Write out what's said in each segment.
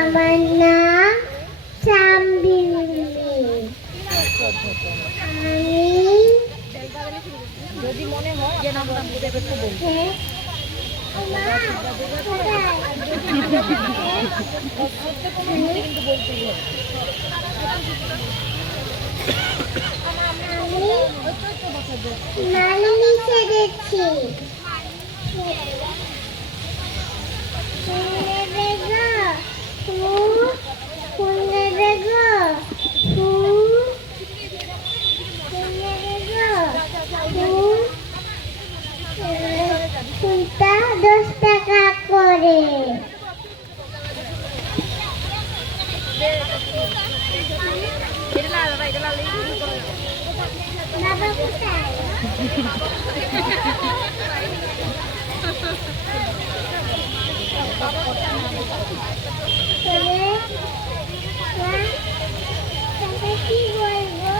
আমার নাম চাম্বিনী। আমি যদি মনে হয় যে নাম নাম বলতে একটু বলবো। কিন্তু বলতেই হবে। মালিনী ছেড়েছি। ফুলটা 10 টাকা করে। বাবা কোথায়? কি বলবো?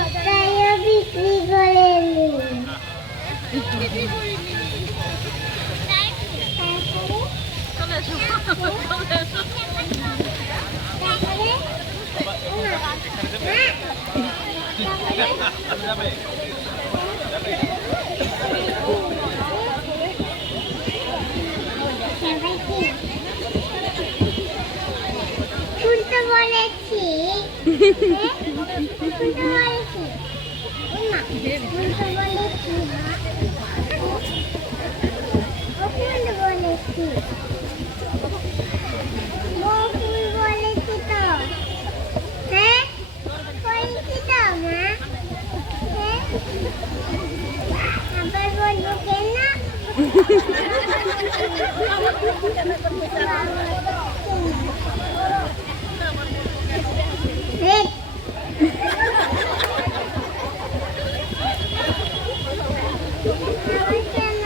একটাইও বিক্রি করেনি। শুনতে বলেছি, শুনতে বলেছি, শুনতে বলেছি, শুনতে বলেছি, ফুল বলেছি তো, হ্যাঁ বলেছি তো মা, হ্যাঁ আবার বলবো কেন? কেন?